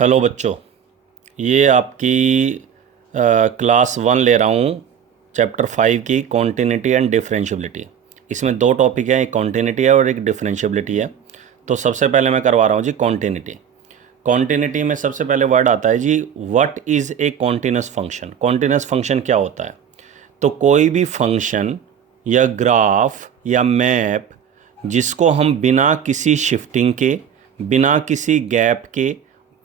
Hello बच्चों। ये आपकी क्लास 1 ले रहा हूँ, चैप्टर 5 की कॉन्टिन्यूटी एंड डिफरेंशियबिलिटी। इसमें दो टॉपिक हैं, एक कॉन्टिन्यूटी है और एक डिफरेंशियबिलिटी है। तो सबसे पहले मैं करवा रहा हूँ जी कॉन्टिन्यूटी। कॉन्टिन्यूटी में सबसे पहले वर्ड आता है जी what is a continuous function. Continuous function क्या होता है? तो कोई भी फंक्शन या ग्राफ या मैप जिसको हम बिना किसी शिफ्टिंग के, बिना किसी गैप के,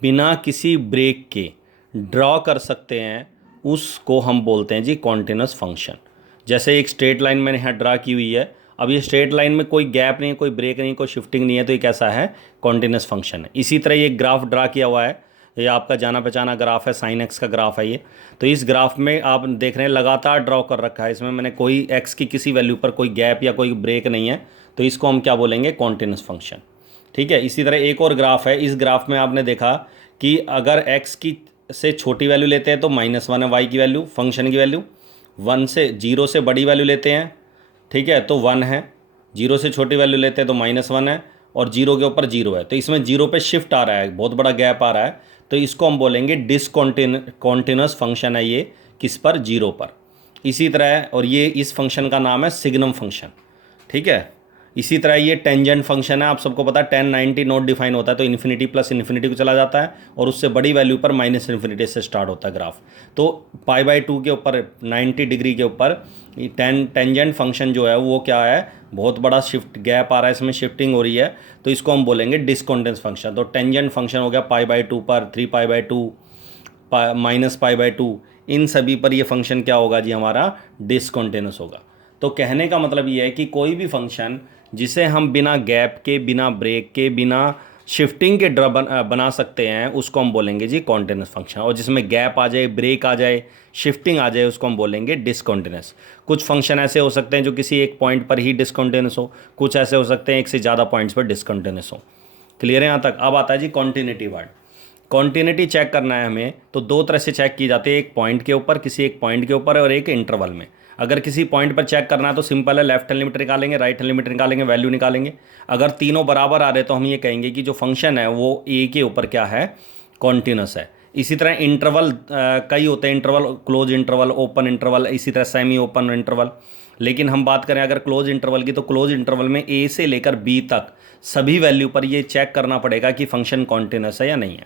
बिना किसी ब्रेक के ड्रॉ कर सकते हैं, उसको हम बोलते हैं जी कॉन्टिन्यूस फंक्शन। जैसे एक स्ट्रेट लाइन मैंने यहाँ ड्रा की हुई है। अब ये स्ट्रेट लाइन में कोई गैप नहीं है, कोई ब्रेक नहीं, कोई शिफ्टिंग नहीं है, तो ये कैसा है? कॉन्टिन्यूस फंक्शन है। इसी तरह ये ग्राफ ड्रा किया हुआ है, ये आपका जाना पहचाना ग्राफ है, साइन एक्स का ग्राफ है ये। तो इस ग्राफ में आप देख रहे हैं लगातार ड्रॉ कर रखा है, इसमें मैंने कोई एक्स की किसी वैल्यू पर कोई गैप या कोई ब्रेक नहीं है, तो इसको हम क्या बोलेंगे? Continuous function. ठीक है। इसी तरह एक और ग्राफ है, इस ग्राफ में आपने देखा कि अगर एक्स की से छोटी वैल्यू लेते हैं तो -1 है वाई की वैल्यू, फंक्शन की वैल्यू। 0 से बड़ी वैल्यू लेते हैं, ठीक है, तो 1 है। 0 से छोटी वैल्यू लेते हैं तो -1 है, और 0 के ऊपर 0 है। तो इसमें 0 पे शिफ्ट आ रहा है, बहुत बड़ा गैप आ रहा है, तो इसको हम बोलेंगे कॉन्टिन्यूस फंक्शन है ये, किस पर? 0 पर। इसी तरह, और ये इस फंक्शन का नाम है सिग्नम फंक्शन। ठीक है। इसी तरह ये टेंजेंट फंक्शन है, आप सबको पता है 1090 नोट डिफाइन होता है, तो इन्फिनिटी प्लस इन्फिनिटी को चला जाता है, और उससे बड़ी वैल्यू पर -इन्फिनिटी से स्टार्ट होता है ग्राफ। तो π/2 के ऊपर 90 डिग्री के ऊपर टेंजेंट फंक्शन जो है वो क्या है? बहुत बड़ा शिफ्ट गैप आ रहा है, इसमें शिफ्टिंग हो रही है, तो इसको हम बोलेंगे डिसकॉन्टिन्यूस फंक्शन। तो टेंजेंट फंक्शन हो गया π/2 पर, 3π/2, -π/2, इन सभी पर ये फंक्शन क्या होगा जी? हमारा डिसकॉन्टिन्यूस होगा। तो कहने का मतलब ये है कि कोई भी फंक्शन जिसे हम बिना गैप के, बिना ब्रेक के, बिना शिफ्टिंग के बना सकते हैं, उसको हम बोलेंगे जी कॉन्टिन्यूस फंक्शन। और जिसमें गैप आ जाए, ब्रेक आ जाए, शिफ्टिंग आ जाए, उसको हम बोलेंगे डिसकॉन्टिन्यूस। कुछ फंक्शन ऐसे हो सकते हैं जो किसी एक पॉइंट पर ही डिसकॉन्टिन्यूस हो, कुछ ऐसे हो सकते हैं एक से ज़्यादा पॉइंट्स पर डिसकॉन्टिन्यूस हो। क्लियर है यहाँ तक? अब आता है जी कॉन्टिन्यूटी वर्ड। कॉन्टिन्यूटी चेक करना है हमें, तो दो तरह से चेक की जाती है, एक पॉइंट के ऊपर, किसी एक पॉइंट के ऊपर, और एक इंटरवल में। अगर किसी पॉइंट पर चेक करना है तो सिंपल है, लेफ्ट हैंड लिमिट निकालेंगे, राइट हैंड लिमिट निकालेंगे, वैल्यू निकालेंगे। अगर तीनों बराबर आ रहे तो हम ये कहेंगे कि जो फंक्शन है वो ए के ऊपर क्या है? कॉन्टिन्यूस है। इसी तरह इंटरवल कई होते हैं, interval, close interval, open interval, इसी तरह सेमी ओपन इंटरवल। लेकिन हम बात करें अगर क्लोज इंटरवल की, तो क्लोज इंटरवल में ए से लेकर बी तक सभी वैल्यू पर ये चेक करना पड़ेगा कि फंक्शन कॉन्टिन्यूस है या नहीं है।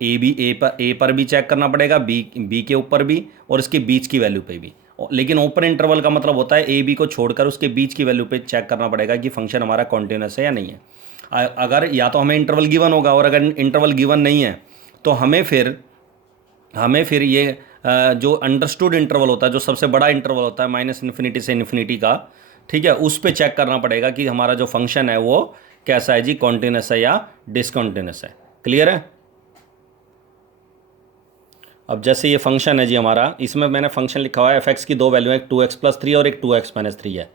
ए पर भी चेक करना पड़ेगा, बी के ऊपर भी, और इसके बीच की वैल्यू पे भी। लेकिन ओपन इंटरवल का मतलब होता है ए बी को छोड़कर उसके बीच की वैल्यू पे चेक करना पड़ेगा कि फंक्शन हमारा कॉन्टिन्यूस है या नहीं है। अगर या तो हमें इंटरवल गिवन होगा, और अगर इंटरवल गिवन नहीं है तो हमें फिर ये जो अंडरस्टूड इंटरवल होता है, जो सबसे बड़ा इंटरवल होता है -इन्फिनिटी से इन्फिनिटी का, ठीक है, उस पर चेक करना पड़ेगा कि हमारा जो फंक्शन है वो कैसा है जी? कॉन्टिन्यूस है या डिसकॉन्टिन्यूस है। क्लियर है? अब जैसे ये फंक्शन है जी हमारा, इसमें मैंने फंक्शन लिखा हुआ है f(x) की दो वैल्यू है, एक 2x+3 और एक 2x-3 है।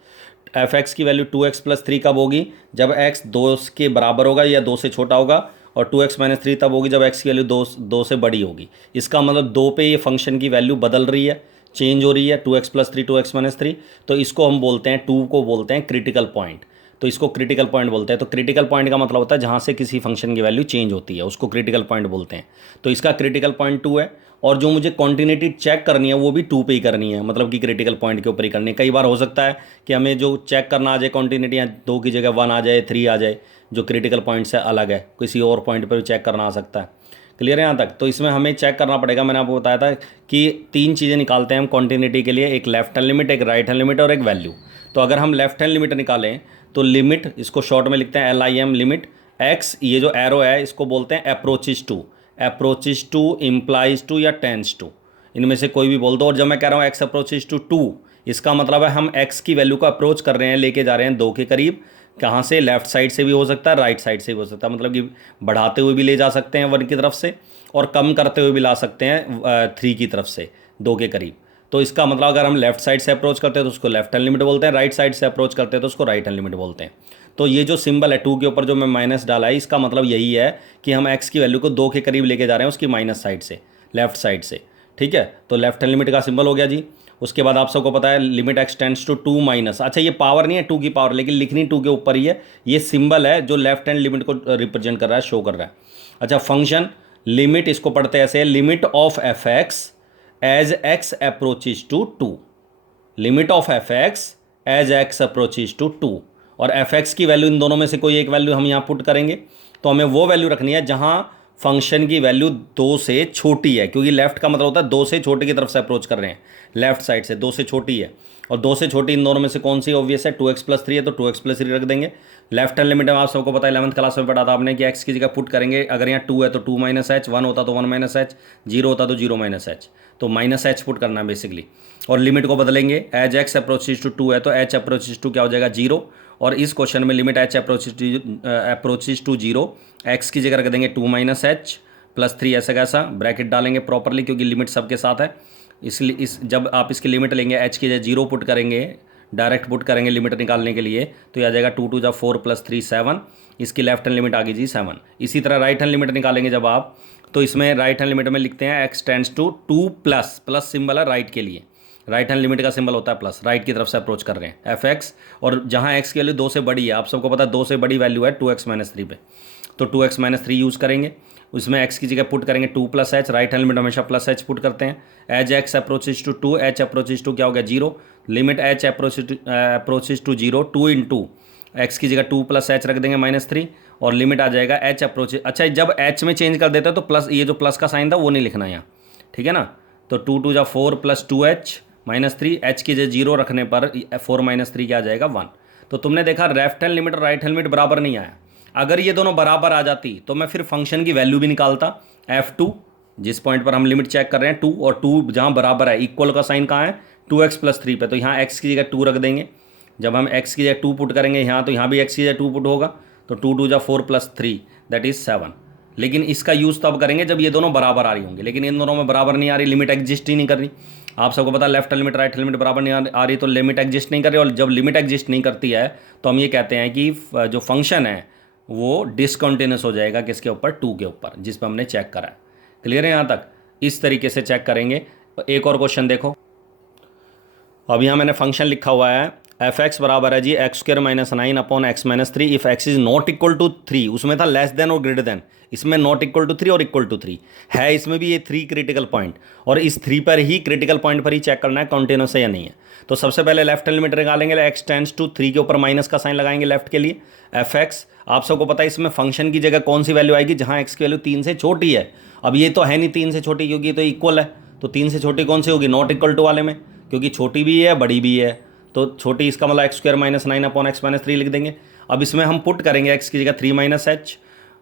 f(x) की वैल्यू 2x+3 कब होगी? जब x 2 के बराबर होगा या 2 से छोटा होगा, और 2x-3 तब होगी जब x की वैल्यू 2 से बड़ी होगी। इसका मतलब 2 पे ये फंक्शन की वैल्यू बदल रही है, चेंज हो रही है, 2x+3 2x-3। तो इसको हम बोलते हैं, 2 को बोलते हैं क्रिटिकल पॉइंट। तो इसको क्रिटिकल पॉइंट बोलते हैं। तो क्रिटिकल पॉइंट का मतलब होता है जहाँ से किसी फंक्शन की वैल्यू चेंज होती है, उसको क्रिटिकल पॉइंट बोलते हैं। तो इसका क्रिटिकल पॉइंट 2 है, और जो मुझे कॉन्टिन्यूटी चेक करनी है वो भी 2 पे ही करनी है, मतलब कि क्रिटिकल पॉइंट के ऊपर ही करनी है। कई बार हो सकता है कि हमें जो चेक करना आ जाए कॉन्टिन्यूटी, 2 की जगह 1 आ जाए, 3 आ जाए, जो क्रिटिकल पॉइंट से अलग है, किसी और पॉइंट पर भी चेक करना आ सकता है। क्लियर है यहाँ तक? तो इसमें हमें चेक करना पड़ेगा, मैंने आपको बताया था कि 3 चीज़ें निकालते हैं हम कॉन्टिन्यूटी के लिए, एक लेफ्ट हैंड लिमिट, एक राइट हैंड लिमिट और एक वैल्यू। तो अगर हम लेफ्ट हैंड लिमिट निकालें तो लिमिट, इसको शॉर्ट में लिखते हैं LIM, लिमिट x, ये जो एरो है इसको बोलते हैं अप्रोचेज टू, इम्प्लाइज टू या टेंस टू, इनमें से कोई भी बोल दो। और जब मैं कह रहा हूँ x अप्रोचेज टू 2, इसका मतलब है हम x की वैल्यू को अप्रोच कर रहे हैं, लेके जा रहे हैं 2 के करीब। कहाँ से? लेफ्ट साइड से भी हो सकता है, राइट साइड से भी हो सकता है, मतलब कि बढ़ाते हुए भी ले जा सकते हैं 1 की तरफ से, और कम करते हुए भी ला सकते हैं 3 की तरफ से, 2 के करीब। तो इसका मतलब अगर हम लेफ्ट साइड से अप्रोच करते हैं तो उसको लेफ्ट हैंड लिमिट बोलते हैं, राइट साइड से अप्रोच करते हैं तो उसको राइट हैंड लिमिट बोलते हैं। तो ये जो सिंबल है 2 के ऊपर जो मैं माइनस डाला है, इसका मतलब यही है कि हम x की वैल्यू को 2 के करीब लेके जा रहे हैं उसकी माइनस साइड से, लेफ्ट साइड से। ठीक है, तो लेफ्ट हैंड लिमिट का सिंबल हो गया जी। उसके बाद आप सबको पता है limit x tends to 2 minus, अच्छा ये पावर नहीं है 2 की पावर, लेकिन लिखनी 2 के ऊपर ही है। ये सिंबल है जो लेफ्ट हैंड लिमिट को रिप्रेजेंट कर रहा है, शो कर रहा है। अच्छा, फंक्शन लिमिट इसको पढ़ते ऐसे, limit of f x as x approaches to two, limit of f x as x approaches to two. और एफ एक्स की वैल्यू इन दोनों में से कोई एक वैल्यू हम यहाँ पुट करेंगे, तो हमें वो वैल्यू रखनी है जहाँ फंक्शन की वैल्यू 2 से छोटी है, क्योंकि लेफ्ट का मतलब होता है 2 से छोटे की तरफ से अप्रोच कर रहे हैं, लेफ्ट साइड से 2 से छोटी है। और 2 से छोटी इन दोनों में से कौन सी ऑब्वियस है, 2x+3 है, तो 2x+3 रख देंगे। लेफ्ट हैंड लिमिट में आप सबको पता है 11th क्लास में पढ़ा था आपने कि x की जगह पुट करेंगे, अगर यहाँ 2 है तो 2 - h, 1 होता तो 1 - h, 0 होता तो 0 - h, तो -h पुट करना है बेसिकली। और लिमिट को बदलेंगे, एज x अप्रोचेज टू 2 है तो h अप्रोचेज टू क्या हो जाएगा 0। और इस क्वेश्चन में limit h approaches to 0, x की जगह रख देंगे 2 - h +3, ऐसा कैसा ब्रैकेट डालेंगे प्रॉपरली क्योंकि लिमिट सबके साथ है। इसलिए जब आप इसकी लिमिट लेंगे h की जगह 0 पुट करेंगे, डायरेक्ट पुट करेंगे लिमिट निकालने के लिए, तो यह आ जाएगा 2 × 2 = 4 + 3 7, इसकी लेफ्ट हैंड लिमिट आ गई जी 7। इसी तरह राइट हैंड लिमिट निकालेंगे जब आप, तो इसमें राइट हैंड लिमिट में लिखते हैं x tends to 2 plus symbol है राइट के लिए, राइट हैंड लिमिट का सिंबल होता है प्लस, राइट की तरफ से अप्रोच कर रहे हैं एफ एक्स। और जहाँ x की वैल्यू 2 से बड़ी है, आप सबको पता है 2 से बड़ी वैल्यू है 2x - 3 पे, तो 2x - 3 यूज़ करेंगे। उसमें x की जगह पुट करेंगे 2 + h, राइट हैंड लिमिट हमेशा +h पुट करते हैं। As x approaches to 2, h approaches to क्या हो गया 0, limit h approaches to 0, 2 × x की जगह 2 + h रख देंगे -3, और लिमिट आ जाएगा h अप्रोचेज। अच्छा, जब h में चेंज कर देते हैं तो प्लस, ये जो प्लस का साइन था वो नहीं लिखना यहाँ, ठीक है ना। तो 2 × 2 = 4 + 2h -3, h की जगह 0 रखने पर 4 - 3 क्या आ जाएगा 1। तो तुमने देखा लेफ्ट हैंड लिमिट और राइट हैंड लिमिट बराबर नहीं आया। अगर ये दोनों बराबर आ जाती तो मैं फिर फंक्शन की वैल्यू भी निकालता, f2 जिस पॉइंट पर हम लिमिट चेक कर रहे हैं 2, और 2 जहाँ बराबर है, इक्वल का साइन कहाँ है 2x+3 पे, तो यहाँ x की जगह 2 रख देंगे। जब हम x की जगह 2 पुट करेंगे यहाँ, तो यहाँ भी x की जगह 2 पुट होगा, तो 2 × 2 = 4 + 3 दैट इज 7। लेकिन इसका यूज़ तब करेंगे जब ये दोनों बराबर आ रही होंगे, लेकिन इन दोनों में बराबर नहीं आ रही, लिमिट एग्जिस्ट ही नहीं कर रही। आप सबको पता है लेफ्ट लिमिट राइट लिमिट बराबर नहीं आ रही, तो लिमिट एग्जिस्ट नहीं कर रही, और जब लिमिट एग्जिस्ट नहीं करती है तो हम ये कहते हैं कि जो फंक्शन है वो डिसकंटिन्यूस हो जाएगा किसके ऊपर, 2 के ऊपर, जिस पर हमने चेक करा है। क्लियर है यहाँ तक? इस तरीके से चेक करेंगे। एक और क्वेश्चन देखो, अब यहाँ मैंने फंक्शन लिखा हुआ है एफ एक्स बराबर है जी x² - 9 / x - 3 if x is not equal to 3, उसमें था लेस देन और ग्रेटर देन, इसमें नॉट इक्वल टू 3 और इक्वल टू 3 है, इसमें भी ये 3 क्रिटिकल पॉइंट, और इस 3 पर ही क्रिटिकल पॉइंट पर ही चेक करना है कॉन्टिन्यूस है या नहीं है। तो सबसे पहले लेफ्ट हैंड लिमिट निकालेंगे, x टेंड्स टू 3 के ऊपर माइनस का साइन लगाएंगे लेफ्ट के लिए, एफ एक्स। आप सबको पता है इसमें फंक्शन की जगह कौन सी वैल्यू आएगी, जहाँ x की वैल्यू 3 से छोटी है। अब ये तो है नहीं 3 से छोटी, क्योंकि ये तो इक्वल है, तो 3 से छोटी कौन सी होगी, नॉट इक्वल टू वाले में, क्योंकि छोटी भी है बड़ी भी है, तो छोटी इसका मतलब x² - 9 / x - 3 लिख देंगे। अब इसमें हम पुट करेंगे x की जगह 3 - h,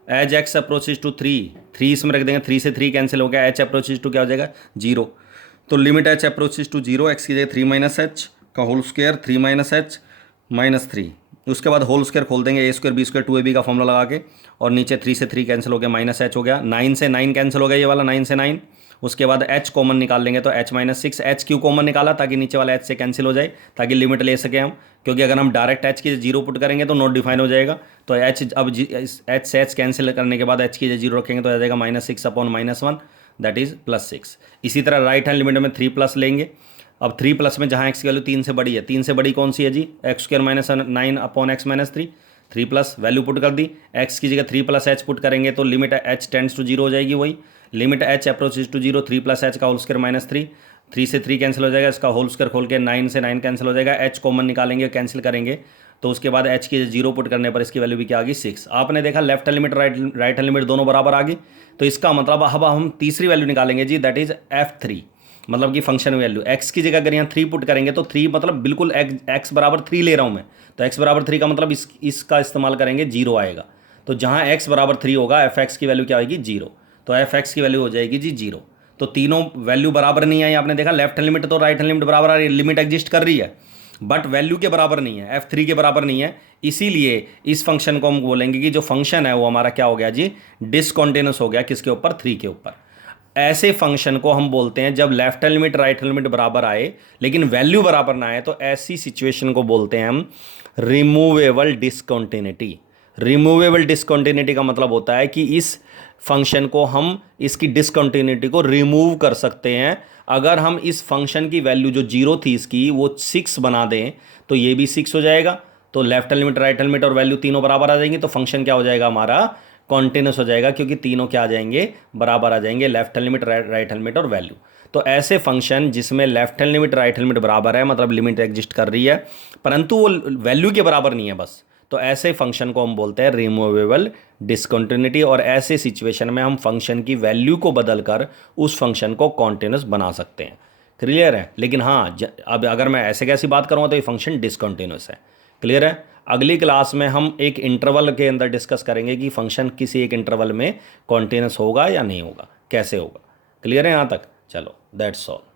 as x approaches to 3 इसमें रख देंगे, 3 से 3 कैंसिल हो गया, h अप्रोचेज टू क्या हो जाएगा 0, तो limit h approaches to 0, x की जगह 3 - h का होल स्क्वायर, 3 - h -3, उसके बाद होल स्क्वायर खोल देंगे, a² b² 2ab का फॉर्मूला लगा के, और नीचे 3 से 3 कैंसिल हो गया, -h हो गया, 9 से 9 कैंसिल हो गया, ये वाला 9 से 9। उसके बाद h कॉमन निकाल लेंगे, तो h - 6, h क्यों कॉमन निकाला, ताकि नीचे वाला h से कैंसिल हो जाए, ताकि लिमिट ले सके हम, क्योंकि अगर हम डायरेक्ट h की 0 पुट करेंगे तो नॉट डिफाइन हो जाएगा, तो h अब h से h कैंसिल करने के बाद h की 0 रखेंगे तो आ जाएगा -6 / -1 दैट इज +6। इसी तरह राइट हैंड लिमिट में 3+ लेंगे। अब 3+ में जहाँ x की वैल्यू 3 से बड़ी है, 3 से बड़ी कौन सी है जी, x² - 9 / x - 3, 3+ वैल्यू पुट कर दी, x की जगह 3 + h पुट करेंगे तो लिमिट h टेंड्स टू 0 हो जाएगी, वही limit h approaches to 0, 3 + h का होल स्क्वायर -3, 3 से 3 कैंसिल हो जाएगा, इसका होल स्क्वायर खोल के 9 से 9 कैंसिल हो जाएगा, h कॉमन निकालेंगे कैंसिल करेंगे, तो उसके बाद h की 0 पुट करने पर इसकी वैल्यू भी क्या आ गई 6। आपने देखा left hand limit right hand limit दोनों बराबर आ गई, तो इसका मतलब अब हम तीसरी वैल्यू निकालेंगे जी, दैट इज f3, मतलब कि फंक्शन वैल्यू। x की जगह अगर यहाँ 3 पुट करेंगे तो 3 मतलब बिल्कुल x बराबर 3 ले रहा हूँ मैं, तो x बराबर 3 का मतलब इसका इस्तेमाल करेंगे 0 आएगा, तो जहाँ x बराबर 3 होगा एफ एक्स की वैल्यू क्या आएगी 0, तो एफ एक्स की वैल्यू हो जाएगी जी 0। तो तीनों वैल्यू बराबर नहीं आई, आपने देखा लेफ्ट हैंड लिमिट तो राइट हैंड लिमिट बराबर आ रही है, लिमिट एग्जिस्ट कर रही है, बट वैल्यू के बराबर नहीं है, f3 के बराबर नहीं है, इसीलिए इस फंक्शन को हम बोलेंगे कि जो फंक्शन है वो हमारा क्या हो गया जी, डिसकंटिन्यूअस हो गया, किसके ऊपर 3 के ऊपर। ऐसे फंक्शन को हम बोलते हैं जब left hand limit right hand limit बराबर आए लेकिन वैल्यू बराबर ना आए, तो ऐसी सिचुएशन को बोलते हैं हम रिमूवेबल डिसकंटिन्यूटी। रिमूवेबल डिसकंटिन्यूटी का मतलब होता है कि इस फंक्शन को हम इसकी डिसकंटिन्यूटी को रिमूव कर सकते हैं। अगर हम इस फंक्शन की वैल्यू जो 0 थी इसकी वो 6 बना दें तो ये भी 6 हो जाएगा, तो left hand limit right hand limit और वैल्यू तीनों बराबर आ जाएंगी, तो फंक्शन क्या हो जाएगा हमारा कॉन्टिन्यूस हो जाएगा, क्योंकि तीनों क्या आ जाएंगे, बराबर आ जाएंगे, left hand limit, right hand limit और वैल्यू। तो ऐसे फंक्शन जिसमें left hand limit right hand limit बराबर है, मतलब लिमिट एग्जिस्ट कर रही है परंतु वो वैल्यू के बराबर नहीं है बस, तो ऐसे फंक्शन को हम बोलते हैं रिमूवेबल डिसकंटिन्यूटी। और ऐसे सिचुएशन में हम फंक्शन की वैल्यू को बदलकर उस फंक्शन को कॉन्टिन्यूस बना सकते हैं। क्लियर है? लेकिन हाँ, अब अगर मैं ऐसे कैसी बात करूँगा तो ये फंक्शन डिसकंटिन्यूस है। क्लियर है? अगली क्लास में हम एक इंटरवल के अंदर डिस्कस करेंगे कि फंक्शन किसी एक इंटरवल में कॉन्टिन्यूस होगा या नहीं होगा, कैसे होगा। क्लियर है यहाँ तक? चलो, दैट्स ऑल।